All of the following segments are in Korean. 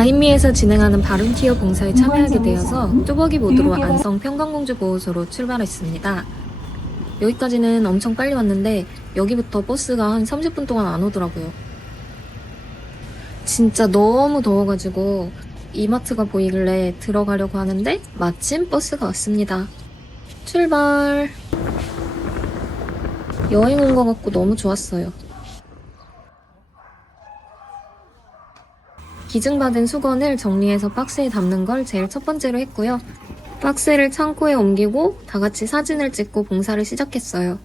다인미에서 진행하는 바른티어 봉사에 참여하게 되어서 뚜벅이 보드로 안성 평강공주 보호소로 출발했습니다. 여기까지는 엄청 빨리 왔는데 여기부터 버스가 한 30분 동안 안 오더라고요. 진짜 너무 더워가지고 이마트가 보이길래 들어가려고 하는데 마침 버스가 왔습니다. 출발! 여행 온 것 같고 너무 좋았어요. 기증받은 수건을 정리해서 박스에 담는 걸 제일 첫 번째로 했고요. 박스를 창고에 옮기고 다 같이 사진을 찍고 봉사를 시작했어요.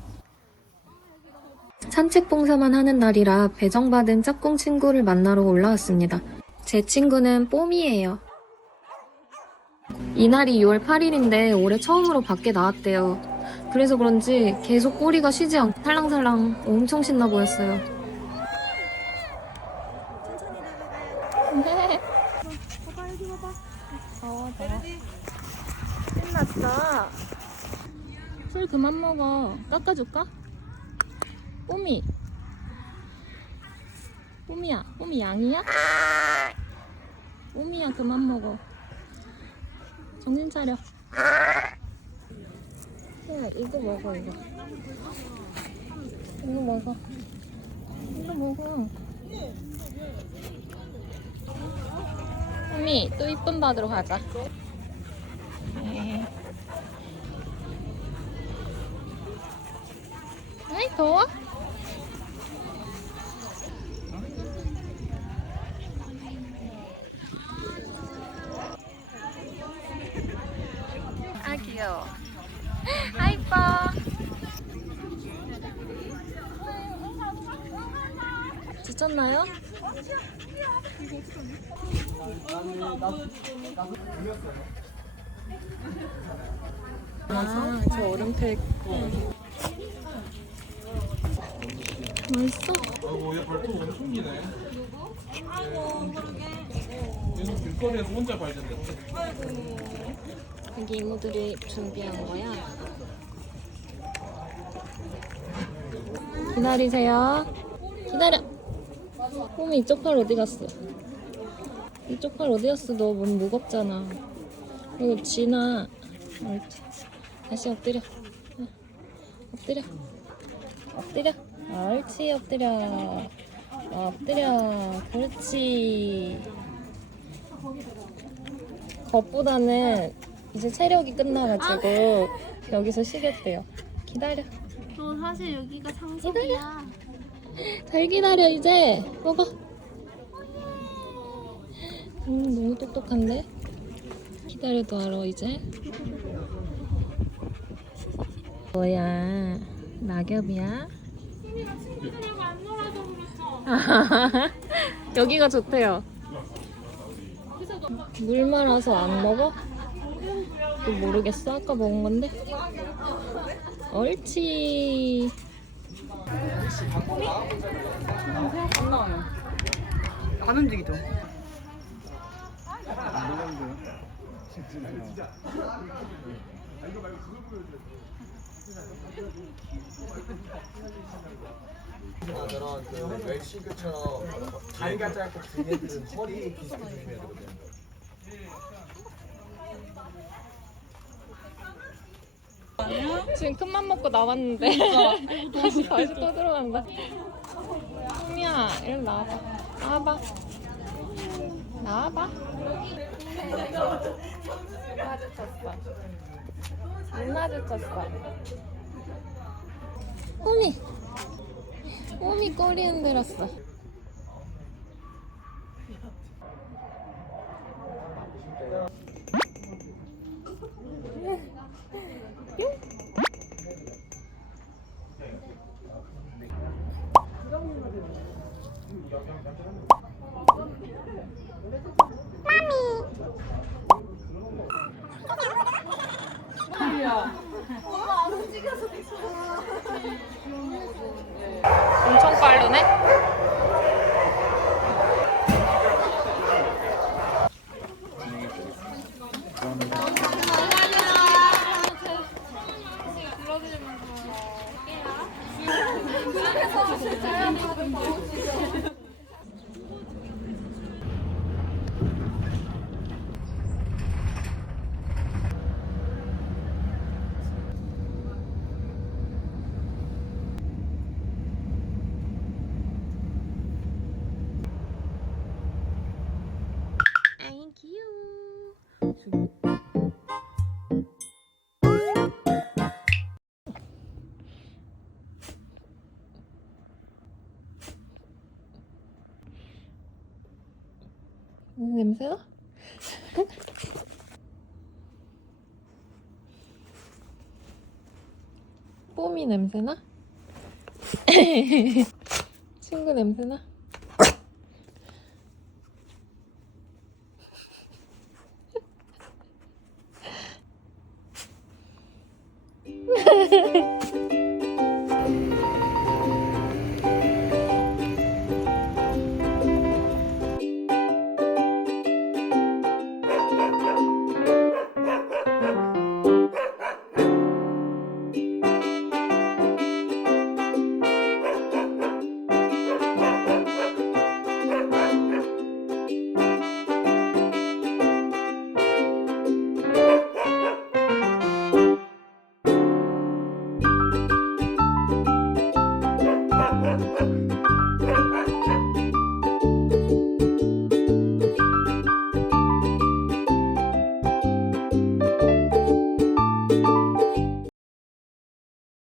산책 봉사만 하는 날이라 배정받은 짝꿍 친구를 만나러 올라왔습니다. 제 친구는 뽀미예요. 이날이 6월 8일인데 올해 처음으로 밖에 나왔대요. 그래서 그런지 계속 꼬리가 쉬지 않고 살랑살랑 엄청 신나 보였어요. 끝났어. 술 그만 먹어. 깎아줄까? 뽀미. 뽀미야, 뽀미 양이야? 뽀미야, 그만 먹어. 정신 차려. 야, 이거 먹어, 이거. 이거 먹어. 이거 먹어. 뽀미, 또 이쁨 받으러 가자. 네. 아이 더워? 아 귀여워 아 이뻐 지쳤나요? 아, 저 얼음팩. 맛있어? 아이고 얘 발톱 엄청 기네 얘는 길거리에서 혼자 발견됐대 여기 이모들이 준비한 거야. 기다리세요. 기다려. 홈이 이쪽 팔 어디 갔어? 이쪽 팔 어디 갔어? 너 몸 무겁잖아. 이거 지나. 옳지. 다시 엎드려. 응. 엎드려. 엎드려. 옳지. 엎드려. 엎드려. 그렇지. 겉보다는 이제 체력이 끝나가지고 여기서 쉬겠대요. 기다려. 너 사실 여기가 상속이야. 잘 기다려 이제 먹어. 음 너무 똑똑한데? 기다려도 알아 이제. 뭐야 낙엽이야? 여기가 좋대요. 물 말아서 안 먹어? 또 모르겠어. 아까 먹은 건데. 옳지. 안 움직이죠? 그런 그 웰시그처럼 다리가 짧고 긴 애들은 허리 디스크 조심해야 되거든. 지금 큰맘 먹고 나왔는데 다시 다시 또 들어간다. 소미야, 이리 나와봐. 나와봐. 나와봐. 마주쳤어. 못 마주쳤어. 호미. 호미 꼬리 흔들었어. 엄청 아잉 귀여워. 냄새나? 뽀미 냄새나? 친구 냄새나? Thank you.